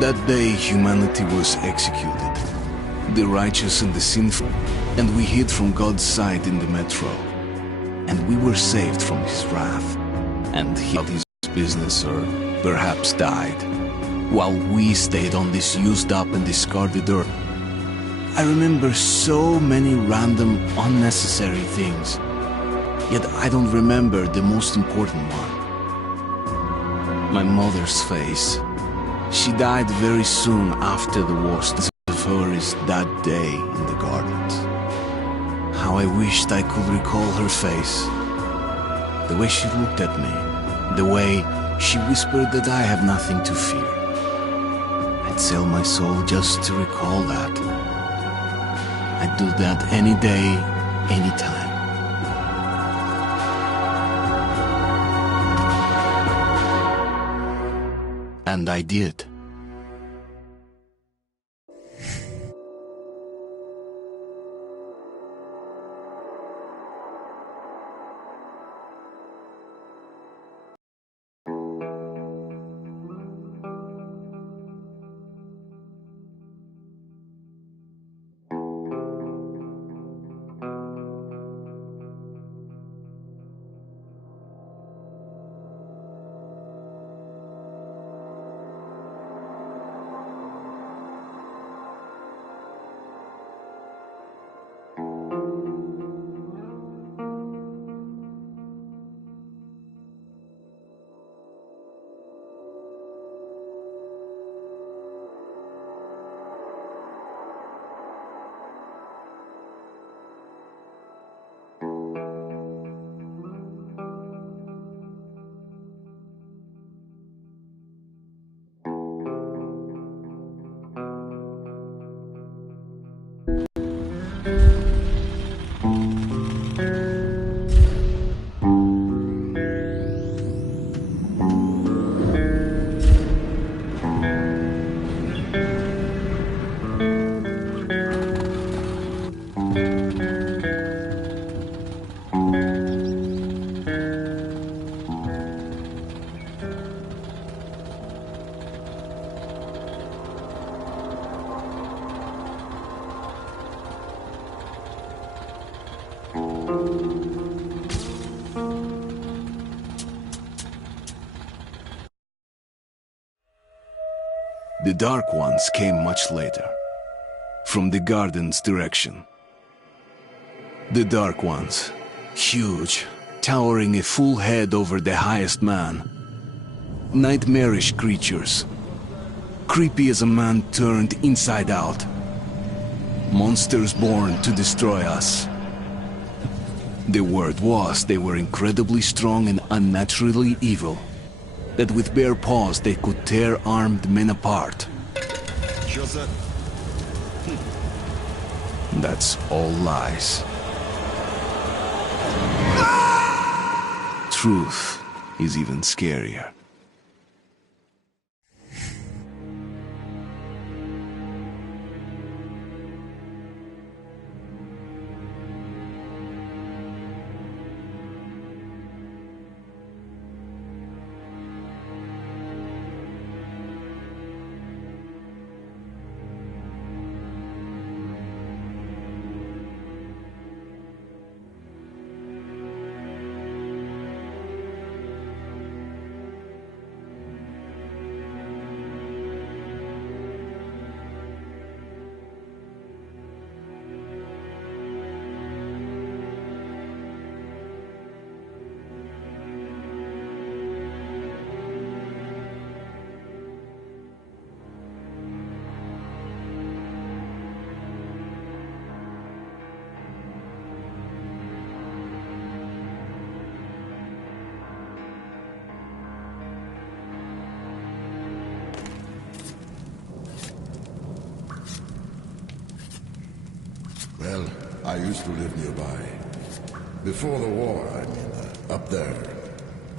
That day, humanity was executed. The righteous and the sinful, and we hid from God's sight in the metro. And we were saved from his wrath. And he had his business, or perhaps died, while we stayed on this used up and discarded earth. I remember so many random, unnecessary things, yet I don't remember the most important one. My mother's face. She died very soon after the worst of her is that day in the gardens. How I wished I could recall her face. The way she looked at me. The way she whispered that I have nothing to fear. I'd sell my soul just to recall that. I'd do that any day, any time. And I did. The Dark Ones came much later, from the garden's direction. The Dark Ones, huge, towering a full head over the highest man. Nightmarish creatures, creepy as a man turned inside out. Monsters born to destroy us. The word was they were incredibly strong and unnaturally evil. That with bare paws they could tear armed men apart. That's all lies. Truth is even scarier. Well, I used to live nearby. Before the war, I mean, up there.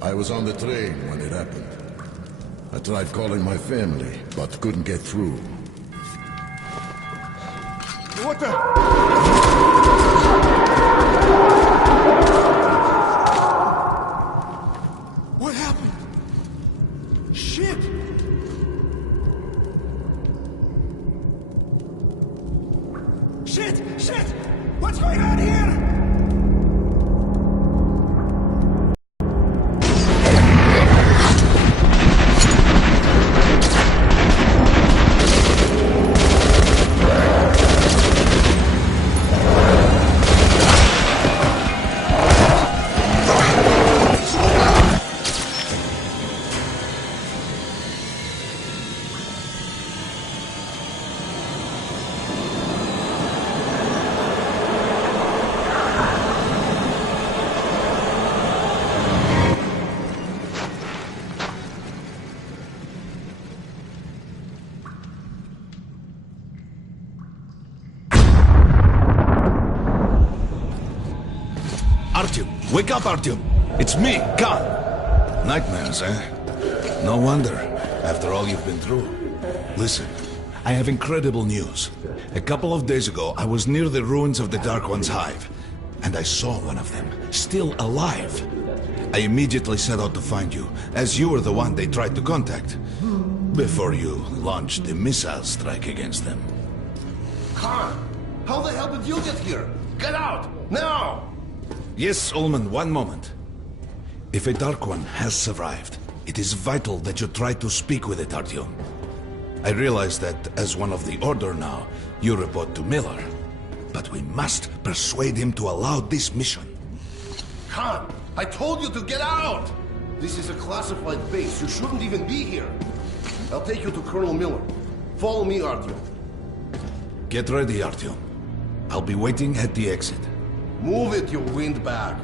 I was on the train when it happened. I tried calling my family, but couldn't get through. What the? What happened? Shit! Shit! Shit! What's going on here? Wake up, Artyom! It's me, Khan! Nightmares, eh? No wonder, after all you've been through. Listen, I have incredible news. A couple of days ago, I was near the ruins of the Dark One's hive, and I saw one of them, still alive. I immediately set out to find you, as you were the one they tried to contact, before you launched the missile strike against them. Khan, how the hell did you get here? Get out, now! Yes, Ullman, one moment. If a Dark One has survived, it is vital that you try to speak with it, Artyom. I realize that, as one of the Order now, you report to Miller. But we must persuade him to allow this mission. Khan, I told you to get out! This is a classified base. You shouldn't even be here. I'll take you to Colonel Miller. Follow me, Artyom. Get ready, Artyom. I'll be waiting at the exit. Move it, you windbag!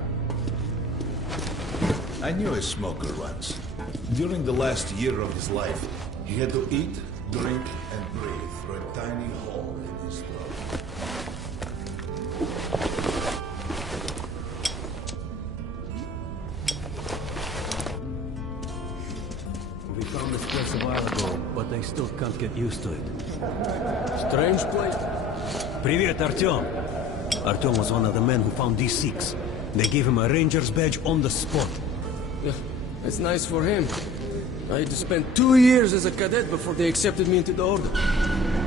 I knew a smoker once. During the last year of his life, he had to eat, drink, and breathe through a tiny hole in his throat. We found this place a while ago, but I still can't get used to it. Strange place. Привет, Artyom. Artyom was one of the men who found these Sikhs. They gave him a ranger's badge on the spot. Yeah, it's nice for him. I had to spend 2 years as a cadet before they accepted me into the order.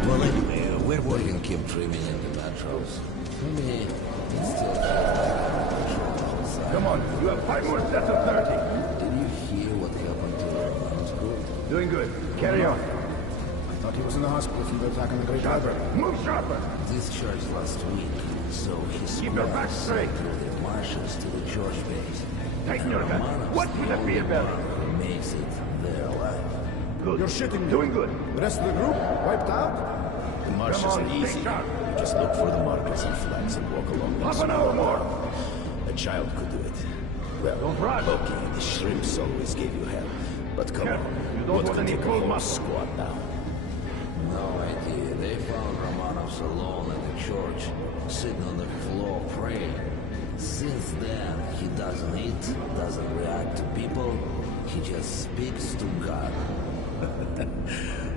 Well, anyway, where were We you? can keep dreaming in the metros. For me, it's still... Come on, you have 5 more sets of 30. Did you hear what happened to Roman's group? Doing good. Carry on. I thought he was in the hospital from the attack on the Great Sharper. Move sharper. Discharged last week, so he Keep your back straight. through the marshes to the George base. Tighten your gun. What could that be about? Makes it their life. Good. You're shitting me. Doing good. The rest of the group wiped out? The marshes Come on, are easy. stay sharp. You just look for the markers and flags and walk along them. Half an hour more. A child could do it. Well, Don't rush. okay, the shrimps always gave you hell. But come Careful. on, You don't what want can any take a cold whole muscle. squad now? No idea. They found Romanovs alone at the church, sitting on the floor praying. Since then, he doesn't eat, doesn't react to people. He just speaks to God.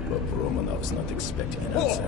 But Romanov's not expecting an answer.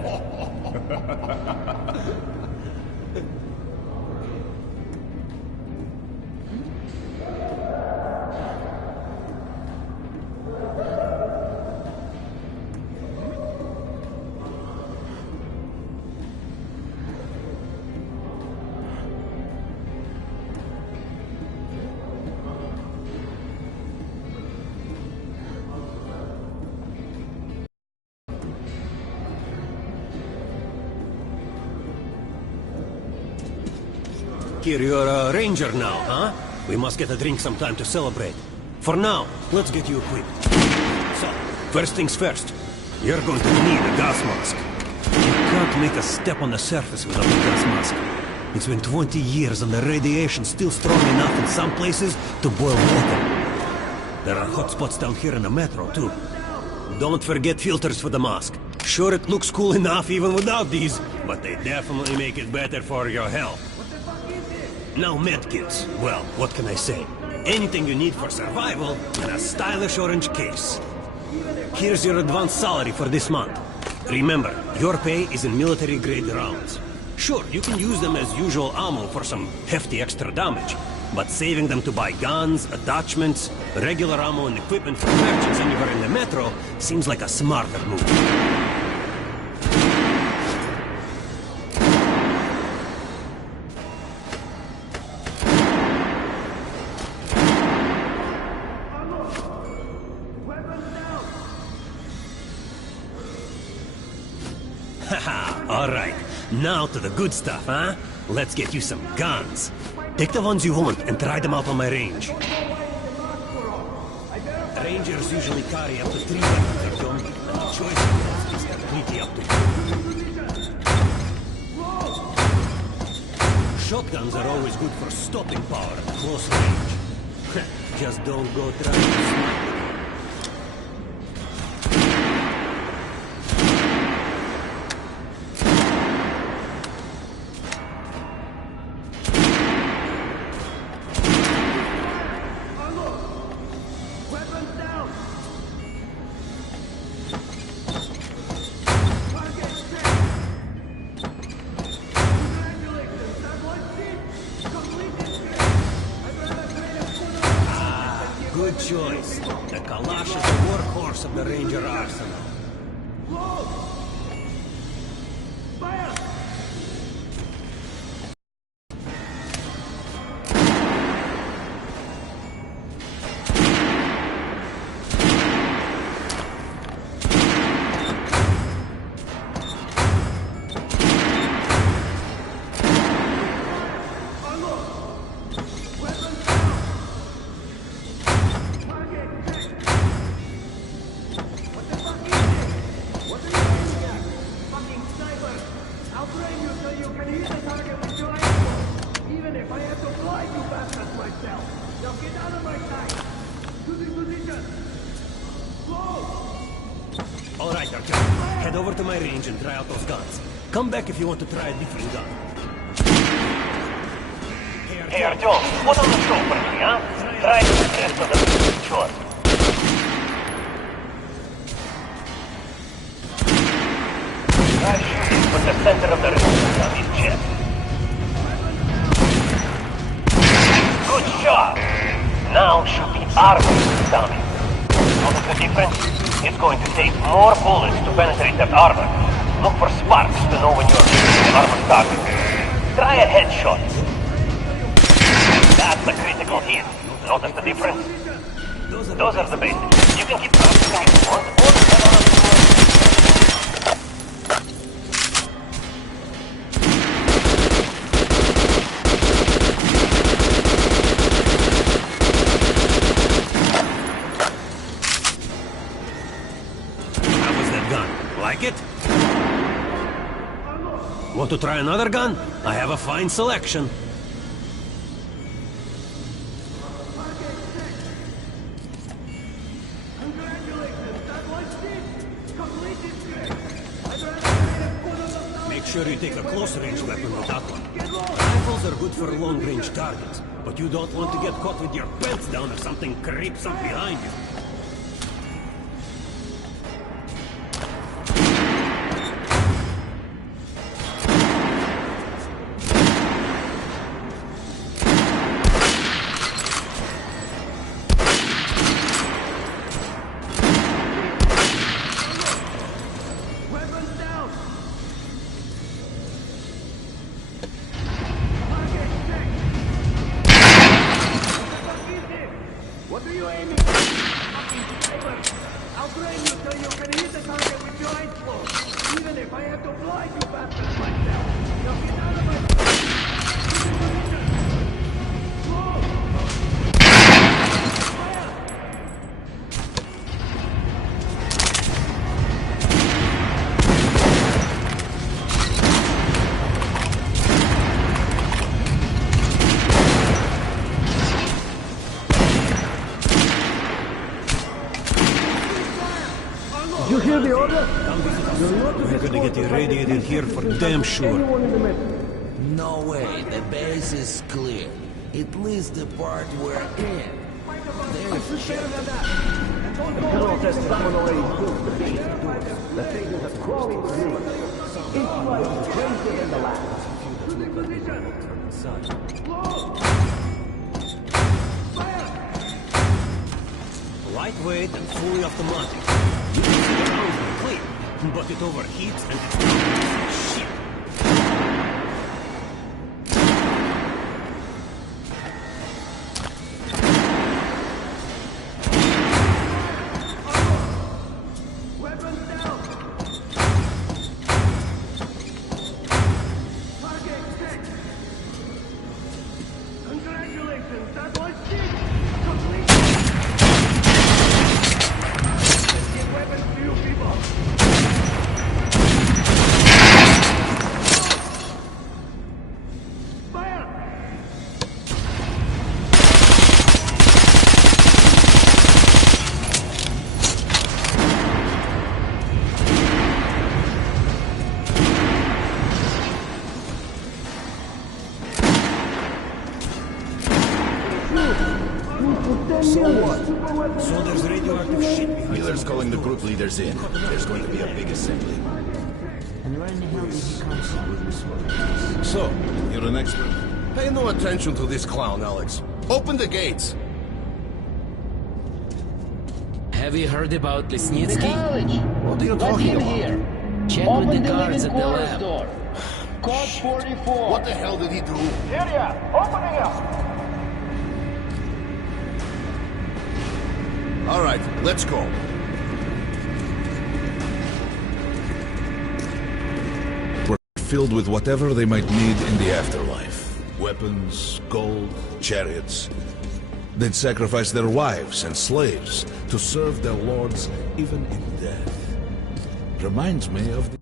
Kir, you're a ranger now, huh? We must get a drink sometime to celebrate. For now, let's get you equipped. So, first things first. You're going to need a gas mask. You can't make a step on the surface without a gas mask. It's been 20 years and the radiation's still strong enough in some places to boil water. There are hot spots down here in the metro, too. Don't forget filters for the mask. Sure, it looks cool enough even without these, but they definitely make it better for your health. Now medkits. Well, what can I say? Anything you need for survival in a stylish orange case. Here's your advance salary for this month. Remember, your pay is in military-grade rounds. Sure, you can use them as usual ammo for some hefty extra damage, but saving them to buy guns, attachments, regular ammo and equipment for purchase anywhere in the metro seems like a smarter move. Alright, now to the good stuff, huh? Let's get you some guns. Take the ones you want and try them out on my range. Rangers usually carry up to 3 weapons, John, and the choice of those is completely up to you. Shotguns are always good for stopping power at close range. Just don't go trying to snipe. Good choice. The Kalash is the workhorse of the Ranger arsenal. Fire! Alright, Artyom. Head over to my range and try out those guns. Come back if you want to try a different gun. Hey, Artyom, what on the show for me, huh? Try the rest of the short. Try shooting with the center of the resistance on his chest. Good shot! Now shoot the armor down him. Notice the difference? It's going to take more bullets to penetrate that armor. Look for sparks to know when you're hitting the armor target. Try a headshot. That's the critical hit. Notice the difference? Those are the basics. You can keep practicing if you want, or head on a Like it? Want to try another gun? I have a fine selection. Make sure you take a close-range weapon with that one. Rifles are good for long-range targets, but you don't want to get caught with your pants down if something creeps up behind you. You hear the order? We're gonna get irradiated here for damn sure. No way, the base is clear. At least the part we're in. There's shit. Colonel says someone already built the base to do it. The thing is a crawling through. Each one is crazier than the last. To the position! Lightweight and fully automatic. You can see the round clean, but it overheats and it's shit. following the group leaders in. There's going to be a big assembly. And where in the hell did he come from? So, you're an expert. Pay no attention to this clown, Alex. Open the gates. Have you heard about Lesnitsky? What are you talking about? Here. Check Open with the guards at the quarters lab. door. Code 44. What the hell did he do? Area, opening up. All right, let's go. We're filled with whatever they might need in the afterlife. Weapons, gold, chariots. They'd sacrifice their wives and slaves to serve their lords even in death. Reminds me of the...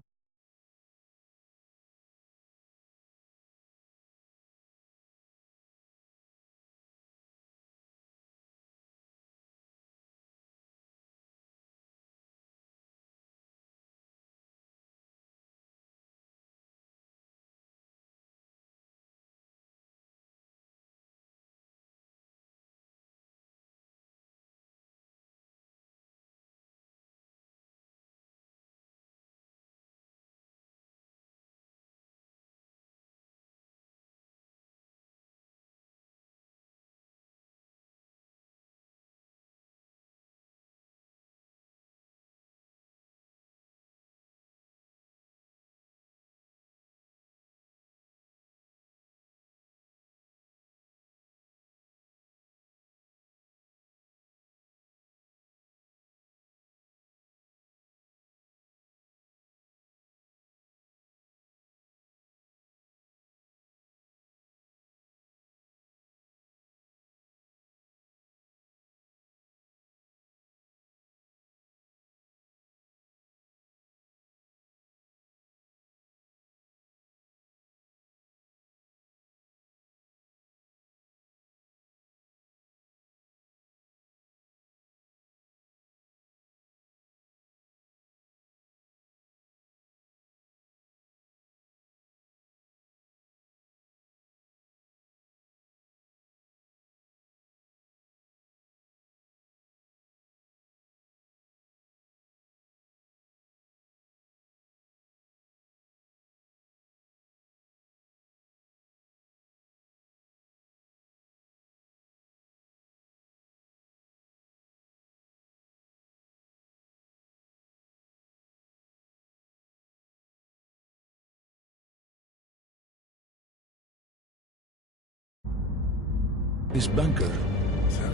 This bunker.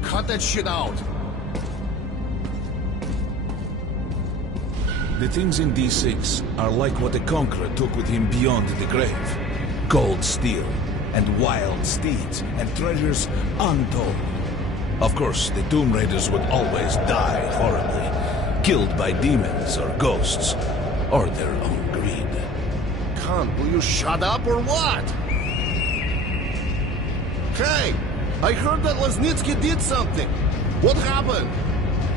Cut that shit out. The things in D6 are like what the Conqueror took with him beyond the grave. Gold steel, and wild steeds, and treasures untold. Of course, the Tomb Raiders would always die horribly, killed by demons or ghosts, or their own greed. Khan, will you shut up or what? Hey! I heard that Lesnitsky did something. What happened?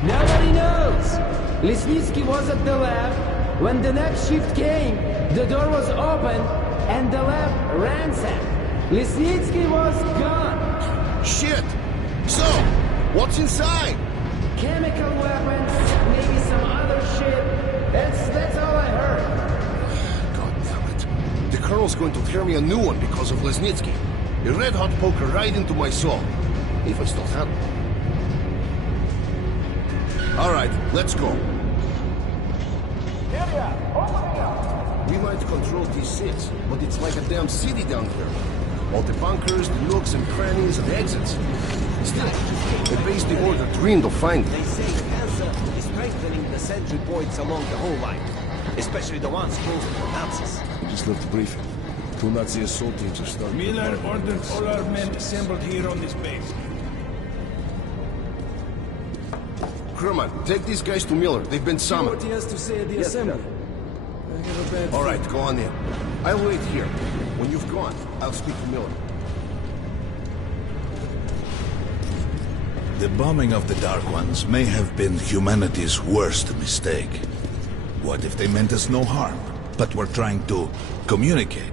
Nobody knows. Lesnitsky was at the lab. When the next shift came, the door was open and the lab ransacked. Lesnitsky was gone. Shit! So, what's inside? Chemical weapons, maybe some other shit. That's all I heard. God damn it. The Colonel's going to tear me a new one because of Lesnitsky. A red-hot poker right into my soul. If I still have it. Alright, let's go. We might control T6, but it's like a damn city down here. All the bunkers, the nooks and crannies and exits. Still, the base the order dreamed of finding. They say Panzer is strengthening the sentry points along the whole line, especially the ones close to the Nazis. We just left the briefing. 2 Nazi assault teams are starting. Miller ordered all our men assembled here on this base. Crewman, take these guys to Miller. They've been summoned. What he has to say at the assembly. I have a bad... All right, go on in. I'll wait here. When you've gone, I'll speak to Miller. The bombing of the Dark Ones may have been humanity's worst mistake. What if they meant us no harm, but were trying to communicate?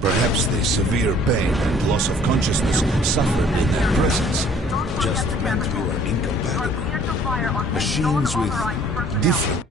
Perhaps the severe pain and loss of consciousness suffered in their presence just meant we were incompatible. Machines with different...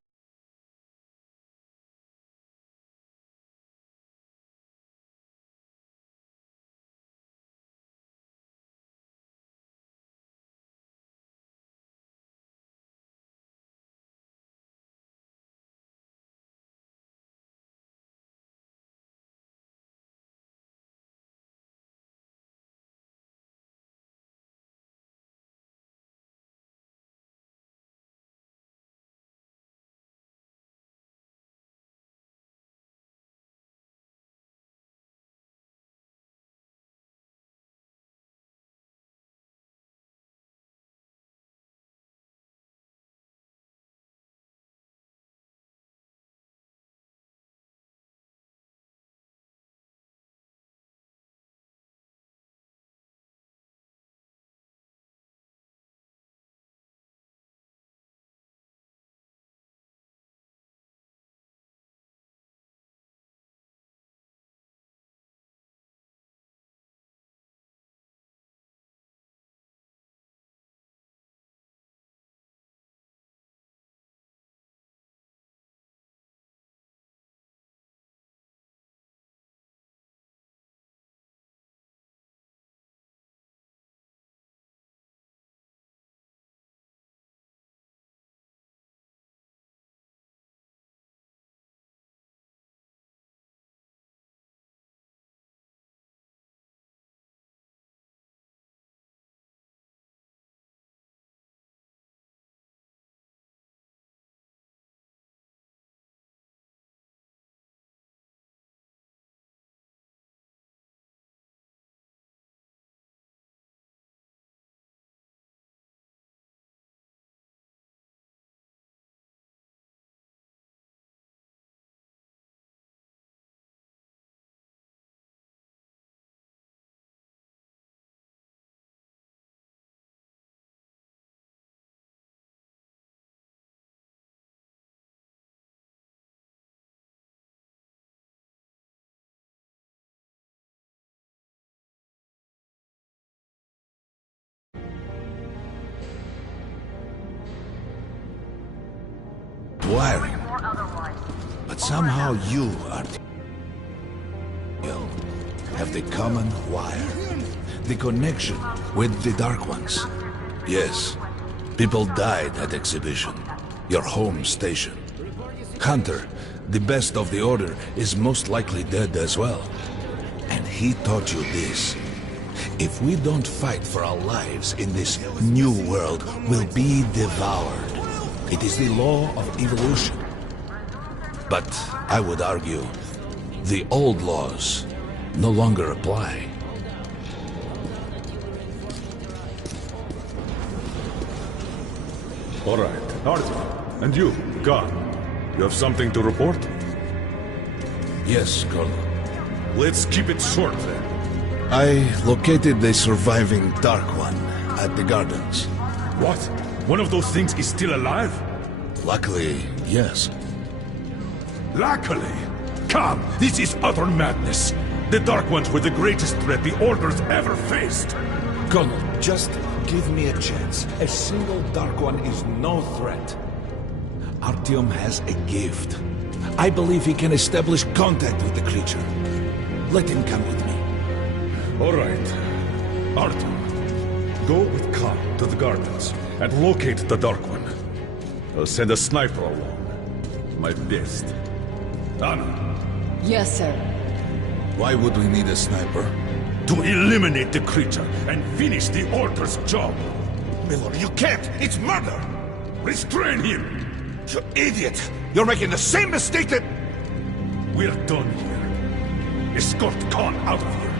wiring. But somehow you, Artyom, have the common wire. The connection with the Dark Ones. Yes, people died at exhibition. Your home station. Hunter, the best of the Order, is most likely dead as well. And he taught you this. If we don't fight for our lives in this new world, we'll be devoured. It is the law of evolution. But I would argue, the old laws no longer apply. All right, Artyom, and you, Khan, you have something to report? Yes, Colonel. Let's keep it short then. I located the surviving Dark One at the gardens. What? One of those things is still alive? Luckily, yes. Luckily? Come, this is utter madness. The Dark Ones were the greatest threat the Order's ever faced. Colonel, just give me a chance. A single Dark One is no threat. Artyom has a gift. I believe he can establish contact with the creature. Let him come with me. All right. Artyom, go with Khan to the gardens and locate the Dark One. I'll send a sniper along. My best. Anna. Yes, sir. Why would we need a sniper? To eliminate the creature and finish the Order's job. Miller, you can't! It's murder! Restrain him! You idiot! You're making the same mistake that... We're done here. Escort Khan out of here.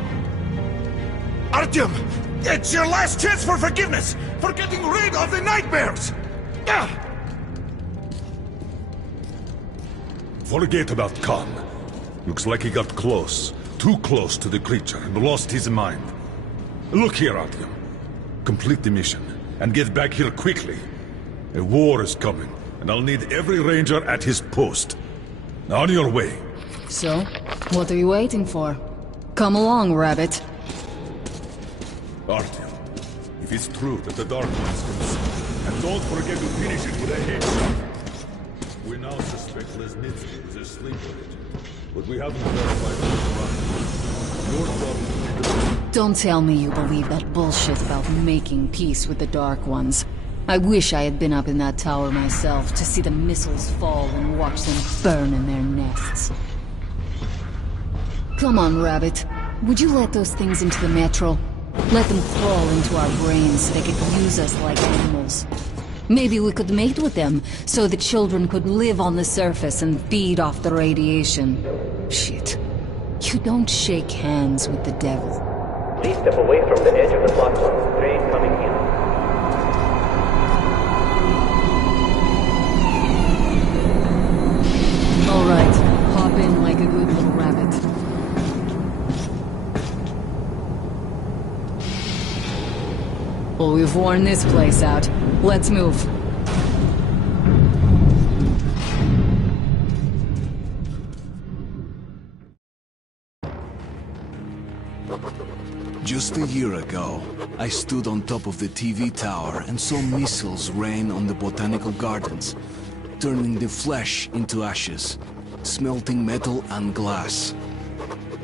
Artyom! It's your last chance for forgiveness! For getting rid of the nightmares! Forget about Khan. Looks like he got close. Too close to the creature and lost his mind. Look here, Artyom. Complete the mission and get back here quickly. A war is coming, and I'll need every ranger at his post. On your way. So, what are you waiting for? Come along, Rabbit. Artyom, if it's true that the Dark Ones can see And don't forget to finish it with a headshot. We now suspect Lesnitsky was a sleeper agent, but we haven't verified his crime. Your job is to... Don't tell me you believe that bullshit about making peace with the Dark Ones. I wish I had been up in that tower myself to see the missiles fall and watch them burn in their nests. Come on, Rabbit. Would you let those things into the metro? Let them crawl into our brains so they could use us like animals. Maybe we could mate with them, so the children could live on the surface and feed off the radiation. Shit. You don't shake hands with the devil. Please step away from the edge of the platform. Train coming in. All right. Hop in like a good little rabbit. Well, we've worn this place out. Let's move. Just a year ago, I stood on top of the TV tower and saw missiles rain on the botanical gardens, turning the flesh into ashes, smelting metal and glass.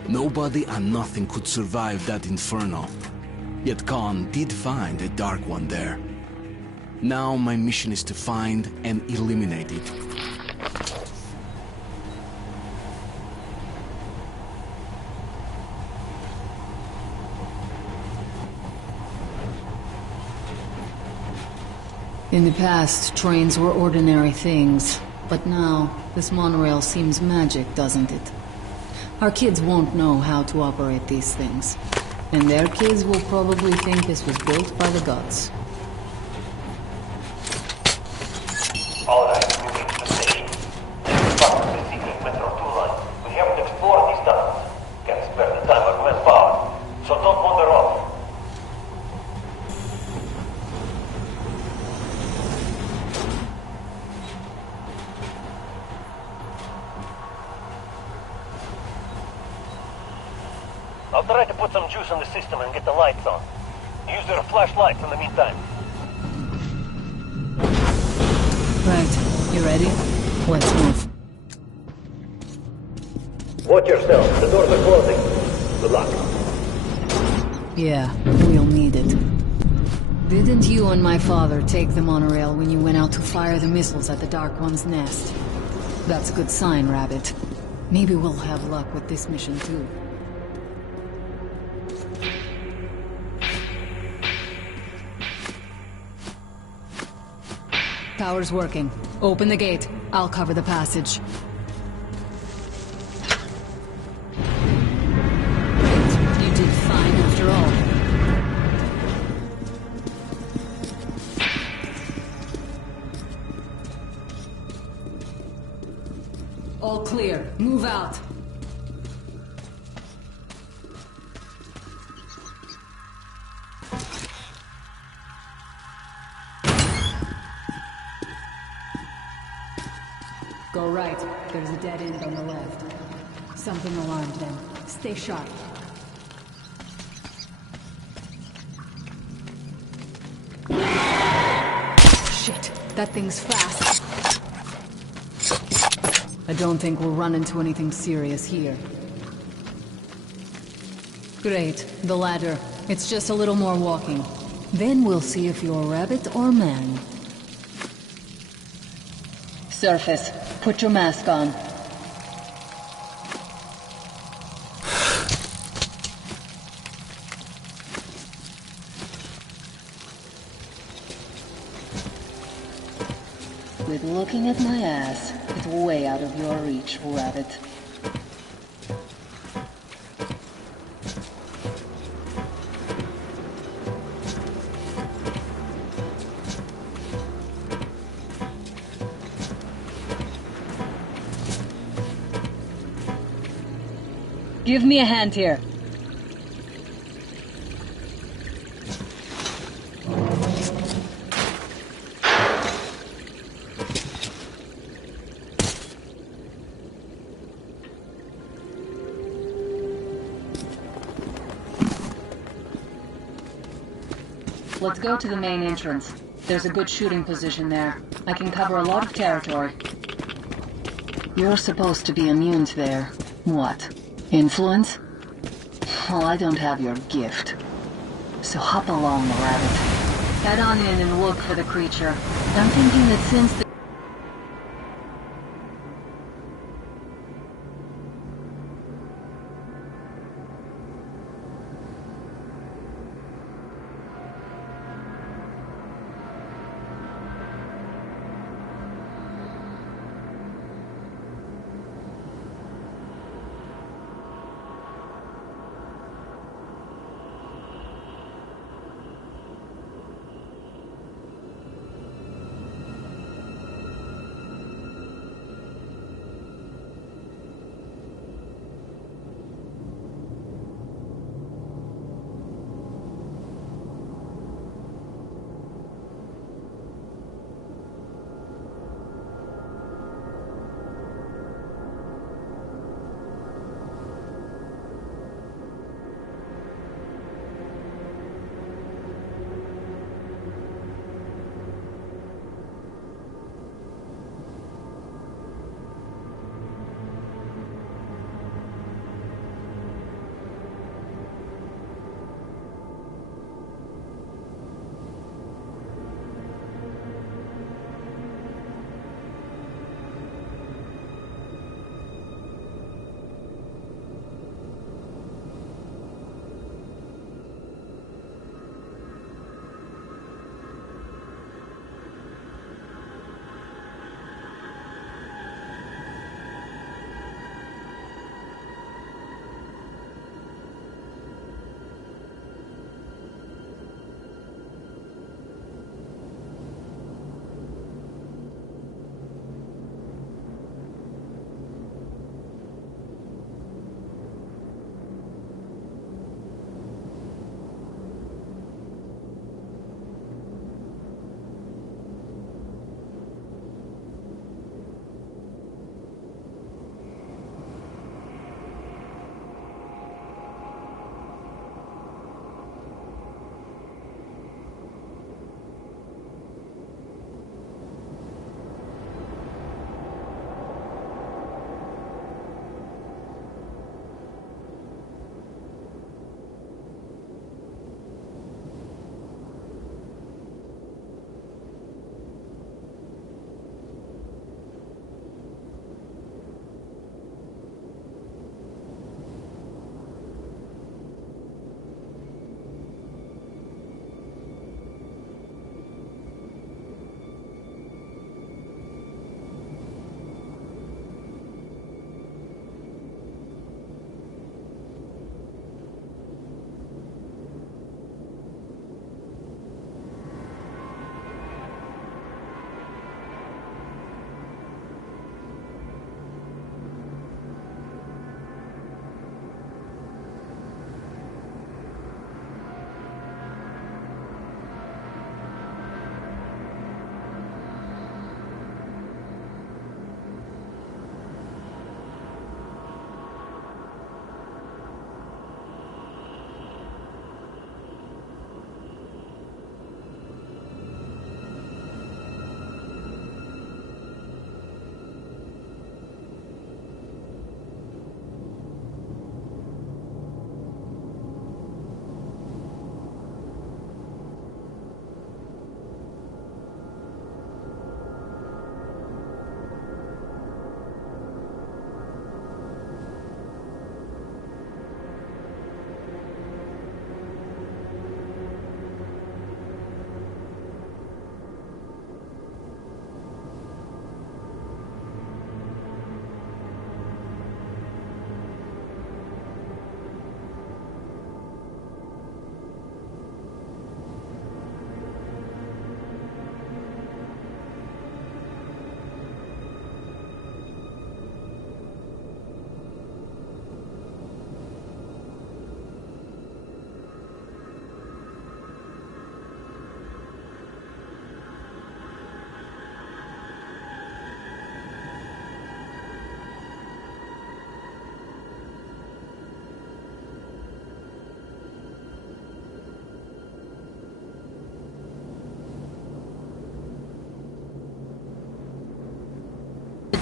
Nobody and nothing could survive that inferno. Yet Khan did find a Dark One there. Now my mission is to find and eliminate it. In the past, trains were ordinary things. But now, this monorail seems magic, doesn't it? Our kids won't know how to operate these things. And their kids will probably think this was built by the gods. All right, we reached the station. This is part of the secret Metro 2 line. We haven't explored these tunnels. Can't spare the time or manpower. So don't wander off. I'll try to put some juice on the system and get the lights on. Use your flashlights in the meantime. Right. You ready? Let's move. Watch yourself. The doors are closing. Good luck. Yeah, we'll need it. Didn't you and my father take the monorail when you went out to fire the missiles at the Dark One's nest? That's a good sign, Rabbit. Maybe we'll have luck with this mission too. Tower's working. Open the gate. I'll cover the passage. Great. You did fine after all. All clear. Move out. Go right. There's a dead end on the left. Something alarmed them. Stay sharp. Shit, that thing's fast. I don't think we'll run into anything serious here. Great, the ladder. It's just a little more walking. Then we'll see if you're rabbit or man. Surface. Put your mask on. Quit looking at my ass. It's way out of your reach, Rabbit. Give me a hand here. Let's go to the main entrance. There's a good shooting position there. I can cover a lot of territory. You're supposed to be immune to their... what? Influence? Well, I don't have your gift. So hop along, rabbit. Head on in and look for the creature. I'm thinking that since the...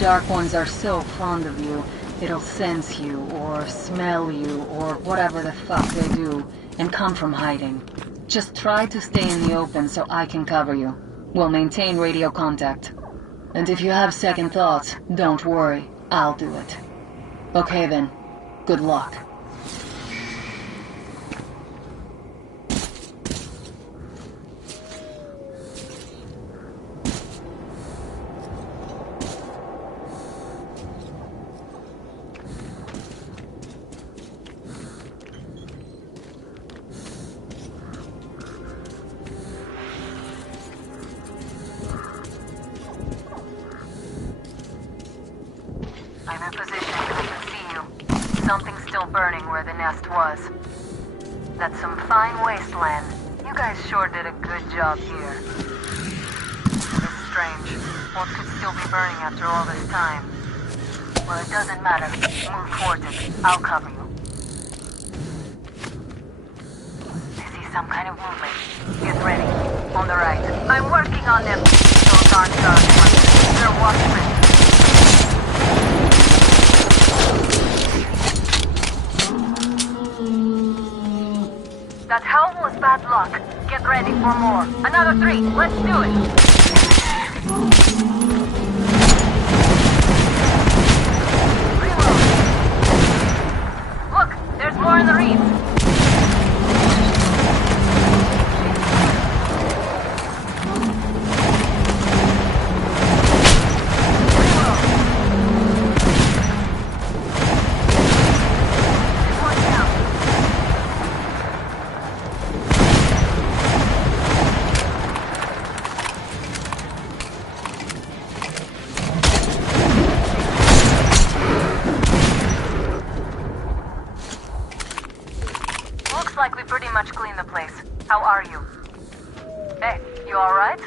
Dark Ones are so fond of you, it'll sense you, or smell you, or whatever the fuck they do, and come from hiding. Just try to stay in the open so I can cover you. We'll maintain radio contact. And if you have second thoughts, don't worry, I'll do it. Okay then, good luck. I'm in position. I can see you. Something's still burning where the nest was. That's some fine wasteland. You guys sure did a good job here. It's strange. What could still be burning after all this time? Well, it doesn't matter. Move towards it. I'll cover you. I see some kind of movement. Get ready. On the right. I'm working on them. Those aren't Dark Ones. They're watchmen. That howl was bad luck. Get ready for more. Another 3. Let's do it. Reload. Look, there's more in the reeds. Like we pretty much cleaned the place. How are you? Hey, you alright?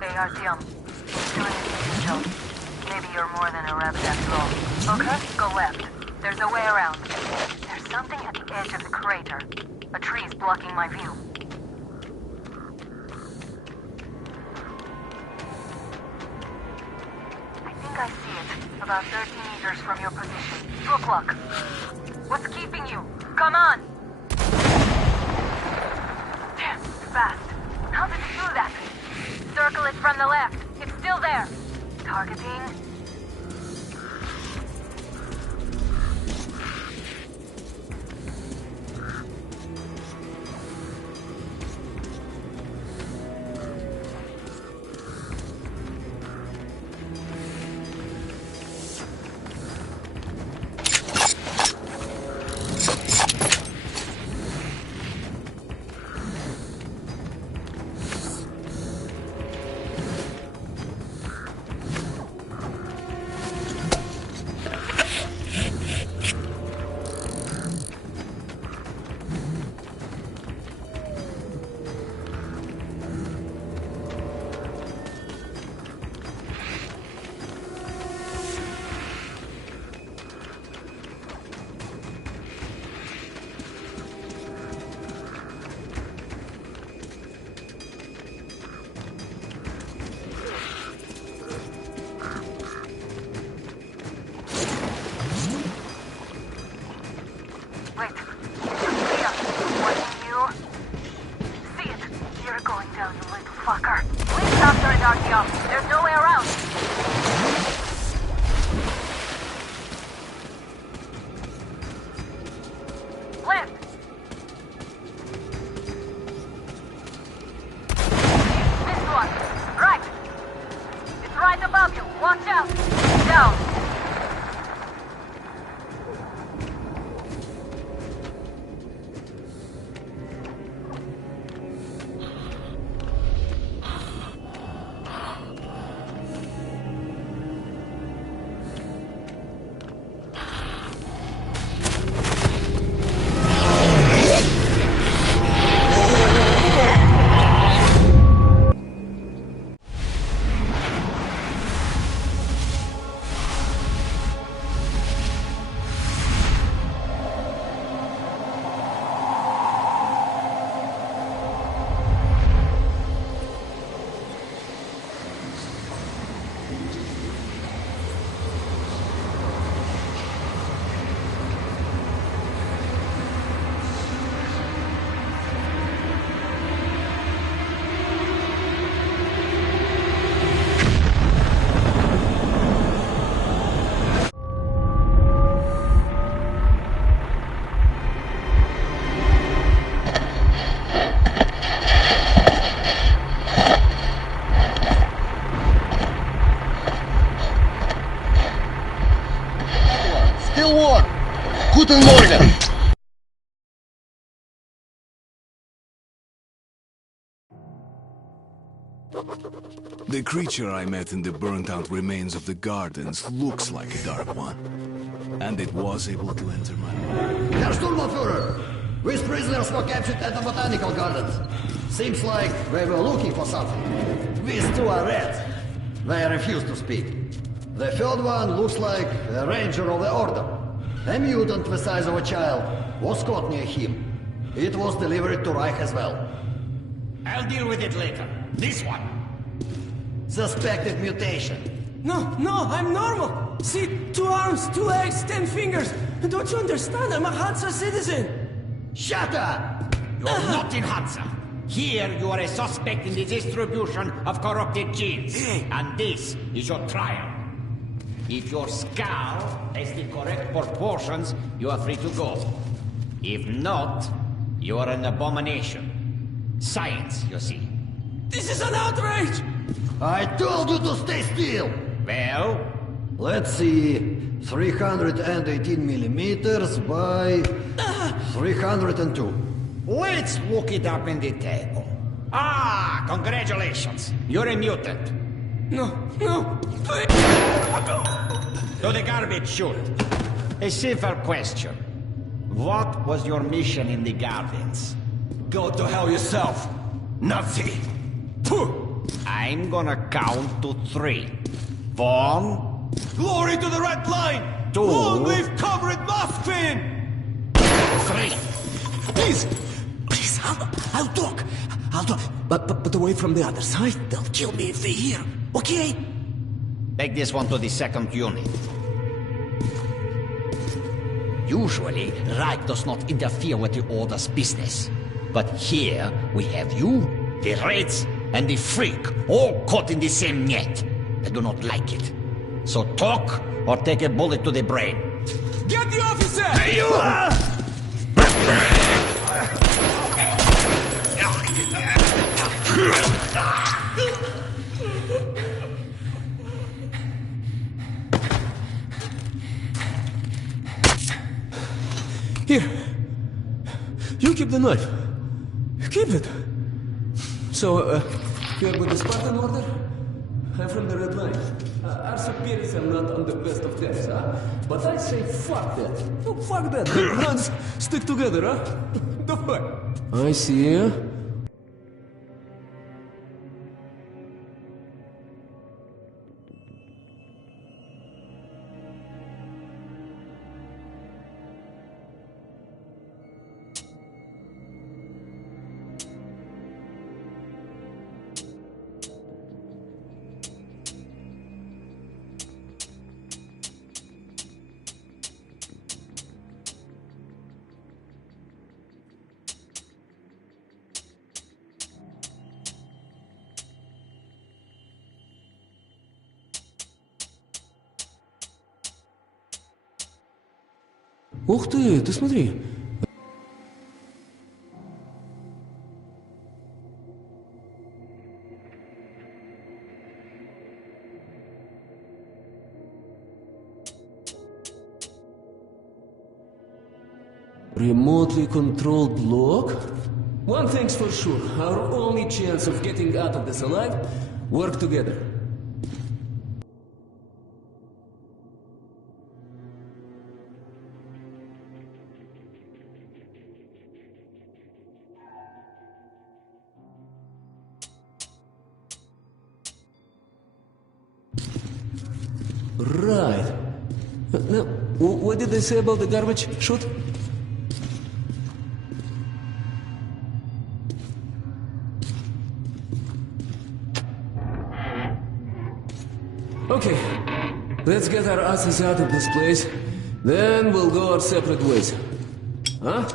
Hey, Artyom. Doing it usual. Maybe you're more than a rabbit after all. Okay, go left. There's a way around. There's something at the edge of the crater. A tree's blocking my view. I think I see it. About 30 meters from your position. 2 o'clock. What's keeping you? Come on! Damn, fast. How did it do that? Circle it from the left. It's still there. Targeting. There's no way around. Left. This one. Right. It's right above you. Watch out. Down. Still warm. Guten Morgen. The creature I met in the burnt-out remains of the gardens looks like a dark one. And it was able to enter my mind. Herr Sturmbannführer! These prisoners were captured at the botanical gardens. Seems like they were looking for something. These two are rats. They refuse to speak. The third one looks like a ranger of the order. A mutant the size of a child was caught near him. It was delivered to Reich as well. I'll deal with it later. This one. Suspected mutation. No, I'm normal. See, 2 arms, 2 legs, 10 fingers. Don't you understand? I'm a Hansa citizen. Shut up! You're not in Hansa. Here you are a suspect in the distribution of corrupted genes. And this is your trial. If your skull has the correct proportions, you are free to go. If not, you are an abomination. Science, you see. This is an outrage! I told you to stay still! Well? Let's see. 318 millimeters by 302. Let's look it up in the table. Ah, congratulations. You're a mutant. No, please! To the garbage chute. A simple question. What was your mission in the gardens? Go to hell yourself, Nazi! I'm gonna count to 3. 1. Glory to the Red Line! 2. Long live Comrade Mothfin! 3. Please, I'll talk. But away from the other side. They'll kill me if they hear. Okay? Take this one to the 2nd unit. Usually, Reich does not interfere with the Order's business. But here, we have you, the Reds, and the Freak, all caught in the same net. I do not like it. So talk, or take a bullet to the brain. Get the officer! Hey, you! Here. You keep the knife. Keep it. So, you're with the Spartan Order? I'm from the Red Line. Our superiors are not on the best of terms, huh? But I say fuck that. Oh, fuck that. The guns stick together, huh? The fuck? I see ya. Ух ты смотри. Remotely controlled block? One thing's for sure, our only chance of getting out of this alive, work together. Right. Now, what did they say about the garbage chute? Okay, let's get our asses out of this place, then we'll go our separate ways. Huh?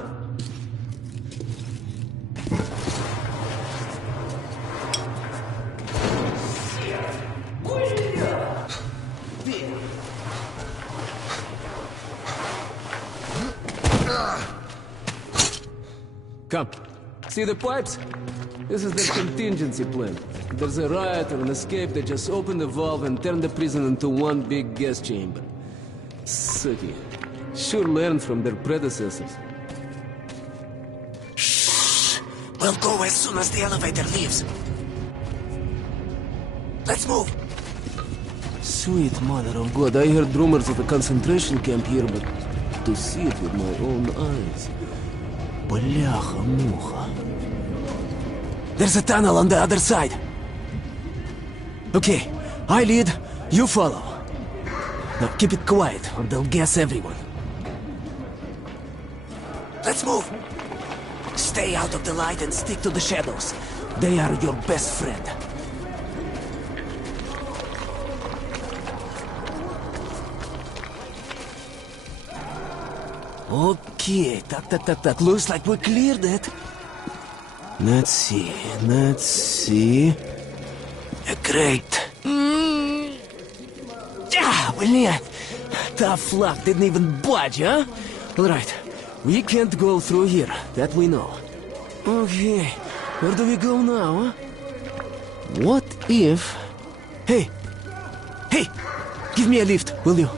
Come. See the pipes? This is their contingency plan. If there's a riot or an escape, they just open the valve and turn the prison into one big gas chamber. Sucky. Sure learned from their predecessors. Shh! We'll go as soon as the elevator leaves. Let's move! Sweet mother of God, I heard rumors of a concentration camp here, but to see it with my own eyes... Бляха-муха. There's a tunnel on the other side. Okay, I lead, you follow. Now keep it quiet, or they'll guess everyone. Let's move! Stay out of the light and stick to the shadows. They are your best friend. Okay, tak. Looks like we cleared it. Let's see. Great. Блядь. Tough luck, didn't even budge, huh? Alright, we can't go through here, that we know. Okay, where do we go now, huh? What if... Hey! Give me a lift, will you?